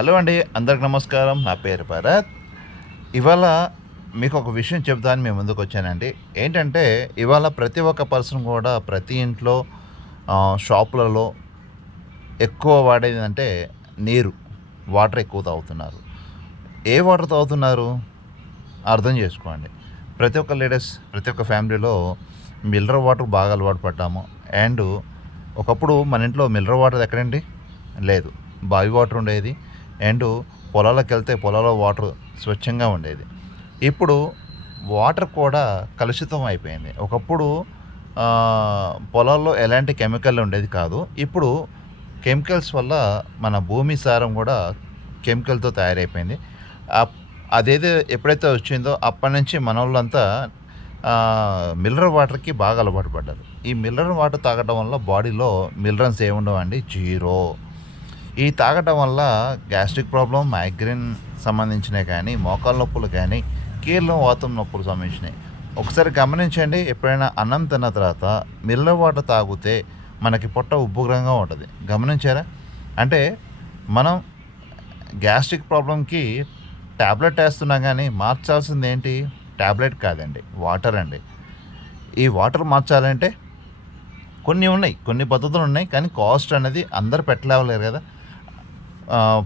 Hello అండి, అందరికి నమస్కారం. నా పేరు భరత్. ఇవాళ మీకు ఒక విషయం చెప్తాను మీ ముందుకు వచ్చానండి. ఏంటంటే ఇవాళ ప్రతి ఒక్క పర్సన్ కూడా ప్రతి ఇంట్లో షాపులలో ఎక్కువ వాడేదంటే నీరు, వాటర్ ఎక్కువ తాగుతున్నారు. ఏ వాటర్ తాగుతున్నారు అర్థం చేసుకోండి. ప్రతి ఒక్క లేడీస్, ప్రతి ఒక్క ఫ్యామిలీలో మినరల్ వాటర్ బాగా అలవాటు పడ్డాము. అండ్ ఒకప్పుడు మన ఇంట్లో మినరల్ వాటర్ ఎక్కడండి లేదు, బావి వాటర్ ఉండేది. అండ్ పొలాలకు వెళ్తే పొలాల్లో వాటర్ స్వచ్ఛంగా ఉండేది. ఇప్పుడు వాటర్ కూడా కలుషితం అయిపోయింది. ఒకప్పుడు పొలాల్లో ఎలాంటి కెమికల్ ఉండేది కాదు. ఇప్పుడు కెమికల్స్ వల్ల మన భూమి సారం కూడా కెమికల్తో తయారైపోయింది. అదేదో ఎప్పుడైతే వచ్చిందో అప్పటి నుంచి మనోళ్ళంతా మినరల్ వాటర్కి బాగా అలవాటు పడ్డారు. ఈ మినరల్ వాటర్ తాగడం వల్ల బాడీలో మినరల్స్ ఏముండవండి, జీరో. ఈ తాగటం వల్ల గ్యాస్ట్రిక్ ప్రాబ్లం, మైగ్రేన్ సంబంధించినవి కానీ, మోకాళ్ళ నొప్పులు కానీ, కీళ్ళ వాతం నొప్పులు సంబంధించినవి. ఒకసారి గమనించండి, ఎప్పుడైనా అన్నం తిన్న తర్వాత మినరల్ వాటర్ తాగితే మనకి పొట్ట ఉబ్బుగ్రంగా ఉంటుంది. గమనించారా? అంటే మనం గ్యాస్ట్రిక్ ప్రాబ్లంకి ట్యాబ్లెట్ వేస్తున్నాం, కానీ మార్చాల్సింది ఏంటి? ట్యాబ్లెట్ కాదండి, వాటర్ అండి. ఈ వాటర్ మార్చాలంటే కొన్ని ఉన్నాయి, కొన్ని పద్ధతులు ఉన్నాయి, కానీ కాస్ట్ అనేది అందరు పెట్టలేవలేరు కదా.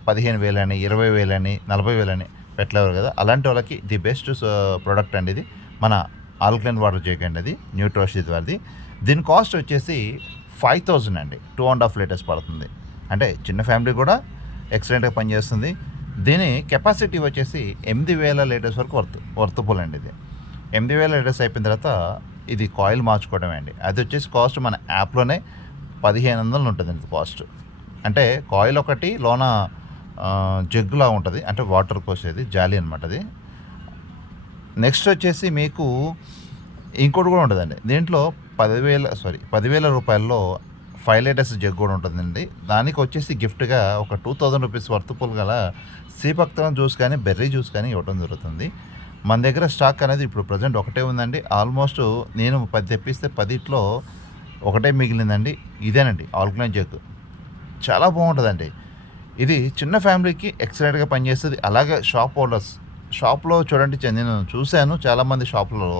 15,000 అని, 20,000 అని, 40,000 అని పెట్టలేవారు కదా. అలాంటి వాళ్ళకి ది బెస్ట్ ప్రోడక్ట్ అండి ఇది. మన ఆల్కలైన్ వాటర్ జగ్ అండి, అది న్యూట్రోషిత్ వారిది. దీని కాస్ట్ వచ్చేసి 5,000 అండి. 2.5 లీటర్స్ పడుతుంది. అంటే చిన్న ఫ్యామిలీ కూడా ఎక్సలెంట్గా పనిచేస్తుంది. దీని కెపాసిటీ వచ్చేసి 8,000 లీటర్స్ వరకు వర్తబుల్ అండి. ఇది 8,000 లీటర్స్ అయిపోయిన తర్వాత ఇది కాయిల్ మార్చుకోవడమే అండి. అది వచ్చేసి కాస్ట్ మన యాప్లోనే 1,500 ఉంటుందండి కాస్ట్. అంటే కాయిల్ ఒకటి లోన జగ్గులా ఉంటుంది, అంటే వాటర్ పోసేది జాలి అనమాట అది. నెక్స్ట్ వచ్చేసి మీకు ఇంకోటి కూడా ఉంటుందండి. దీంట్లో 10,000 రూపాయల్లో 5 లీటర్స్ జగ్ కూడా ఉంటుందండి. దానికి వచ్చేసి గిఫ్ట్గా ఒక 2,000 రూపీస్ వర్త్ఫుల్ గల సీపక్తనం జ్యూస్ కానీ, బెర్రీ జ్యూస్ కానీ ఇవ్వడం జరుగుతుంది. మన దగ్గర స్టాక్ అనేది ఇప్పుడు ప్రజెంట్ ఒకటే ఉందండి. ఆల్మోస్ట్ నేను 10 తెప్పిస్తే 10లో ఒకటే మిగిలిందండి. ఇదేనండి ఆల్కలైన్ జగ్. చాలా బాగుంటుందండి. ఇది చిన్న ఫ్యామిలీకి ఎక్సలెంట్గా పనిచేస్తుంది. అలాగే షాప్ హోల్డర్స్, షాప్లో చూడండి, నేను చూశాను చాలామంది షాపులలో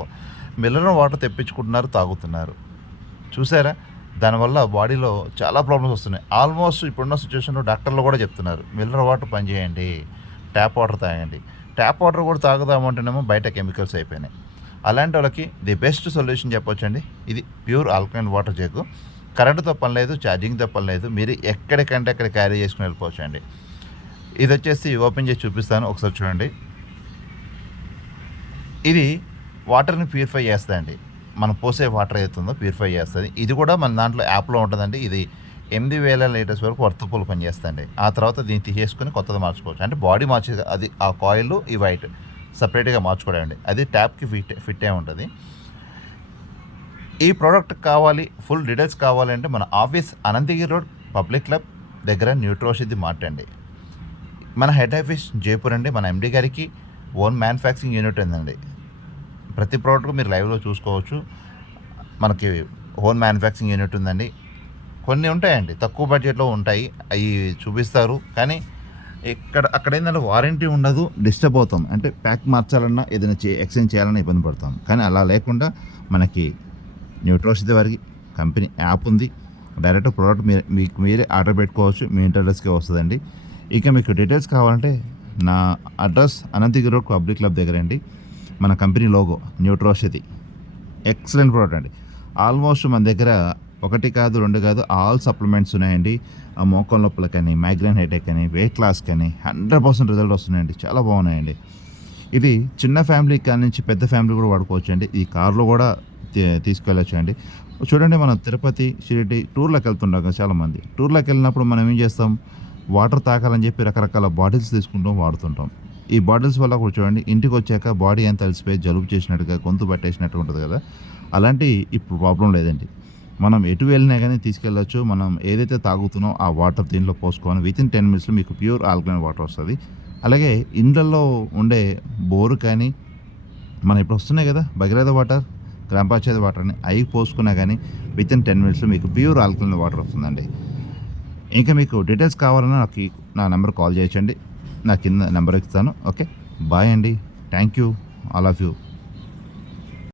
మినరల్ వాటర్ తెప్పించుకుంటున్నారు, తాగుతున్నారు. చూసారా? దానివల్ల బాడీలో చాలా ప్రాబ్లమ్స్ వస్తున్నాయి. ఆల్మోస్ట్ ఇప్పుడున్న సిచ్యువేషన్లో డాక్టర్లు కూడా చెప్తున్నారు మినరల్ వాటర్ పనిచేయండి, ట్యాప్ వాటర్ తాగండి. ట్యాప్ వాటర్ కూడా తాగుదామంటేనేమో బయట కెమికల్స్ అయిపోయినాయి. అలాంటి వాళ్ళకి ది బెస్ట్ సొల్యూషన్ చెప్పొచ్చండి, ఇది ప్యూర్ ఆల్కలైన్ వాటర్ జగ్. కరెంటుతో పని లేదు, ఛార్జింగ్తో పని లేదు. మీరు ఎక్కడికంటే అక్కడ క్యారీ చేసుకుని వెళ్ళిపోవచ్చు అండి. ఇది వచ్చేసి ఓపెన్ చేసి చూపిస్తాను, ఒకసారి చూడండి. ఇది వాటర్ని ప్యూరిఫై చేస్తుందండి. మనం పోసే వాటర్ ఏదైతుందో ప్యూరిఫై చేస్తుంది. ఇది కూడా మన దాంట్లో యాప్లో ఉంటుందండి. ఇది 8,000 లీటర్స్ వరకు వర్తబుల్ పనిచేస్తుంది. ఆ తర్వాత దీన్ని తీసేసుకుని కొత్తది మార్చుకోవచ్చు. అంటే బాడీ మార్చేది అది, ఆ కాయిల్ ఈ వైట్ సపరేట్గా మార్చుకోవడం అండి. అది ట్యాప్కి ఫిట్ అయి ఉంటుంది. ఈ ప్రోడక్ట్ కావాలి, ఫుల్ డీటెయిల్స్ కావాలంటే మన office Anantagiri road public club దగ్గర న్యూట్రోషిత్ మార్ట్ అండి. మన హెడ్ ఆఫీస్ జైపూర్ అండి. మన ఎండి గారికి ఓన్ మ్యానుఫ్యాక్చరింగ్ యూనిట్ ఉందండి. ప్రతి ప్రోడక్ట్ మీరు లైవ్లో చూసుకోవచ్చు. మనకి ఓన్ మ్యానుఫ్యాక్చరింగ్ యూనిట్ ఉందండి. కొన్ని ఉంటాయండి తక్కువ బడ్జెట్లో ఉంటాయి, అవి చూపిస్తారు. కానీ అక్కడ ఏంటంటే వారంటీ ఉండదు, డిస్టర్బ్ అవుతాం. అంటే ప్యాక్ మార్చాలన్నా ఏదైనా ఎక్స్చేంజ్ చేయాలన్నా ఇబ్బంది పడతాం. కానీ అలా లేకుండా మనకి న్యూట్రోషిత్ వారికి కంపెనీ యాప్ ఉంది. డైరెక్ట్ ప్రోడక్ట్ మీకు మీరే ఆర్డర్ పెట్టుకోవచ్చు, మీ ఇంటర్నెట్స్కే వస్తుందండి. ఇక మీకు డీటెయిల్స్ కావాలంటే నా address Anantagiri road public club దగ్గర అండి. మన కంపెనీ లోగో న్యూట్రోషిత్, ఎక్సలెంట్ ప్రోడక్ట్ అండి. ఆల్మోస్ట్ మన దగ్గర 1 కాదు 2 కాదు ఆల్ సప్లిమెంట్స్ ఉన్నాయండి. మోకాళ్ళ నొప్పులు కానీ, మైగ్రేన్ హెడేక్ కానీ, వెయిట్ లాస్ కానీ 100% రిజల్ట్ వస్తున్నాయండి. చాలా బాగున్నాయండి. ఇది చిన్న ఫ్యామిలీ కానీ నుంచి పెద్ద ఫ్యామిలీ కూడా వాడుకోవచ్చు అండి. ఈ కార్లో కూడా తీసుకెళ్ళచ్చు అండి. చూడండి, మనం తిరుపతి, షిరిడి టూర్లోకి వెళ్తుంటాం కదా చాలామంది. టూర్లోకి వెళ్ళినప్పుడు మనం ఏం చేస్తాం, వాటర్ తాగాలని చెప్పి రకరకాల బాటిల్స్ తీసుకుంటాం, వాడుతుంటాం. ఈ బాటిల్స్ వల్ల కూడా చూడండి, ఇంటికి వచ్చాక బాడీ ఎంత అలసిపోయి జలుబు చేసినట్టుగా, గొంతు పట్టేసినట్టుగా ఉంటుంది కదా. అలాంటి ఇప్పుడు ప్రాబ్లం లేదండి. మనం ఎటు వెళ్ళినా కానీ తీసుకెళ్ళచ్చు. మనం ఏదైతే తాగుతున్నామో ఆ వాటర్ దీంట్లో పోసుకోవాలి. వితిన్ 10 minutesలో మీకు ప్యూర్ ఆల్కలైన్ వాటర్ వస్తుంది. అలాగే ఇండ్లలో ఉండే బోరు కానీ, మనం ఇప్పుడు వస్తున్నాయి కదా భగీరథ వాటర్, గ్రామ పంచాయతీ వాటర్ అని, అవి పోసుకున్నా కానీ వితిన్ 10 minutesలో మీకు ప్యూర్ ఆల్కలైన్ వాటర్ వస్తుందండి. ఇంకా మీకు డీటెయిల్స్ కావాలన్నా నా నెంబర్ కాల్ చేయొచ్చండి. నా కింద నెంబర్ ఇస్తాను. ఓకే. బాయ్ అండి. Thank you. All of you.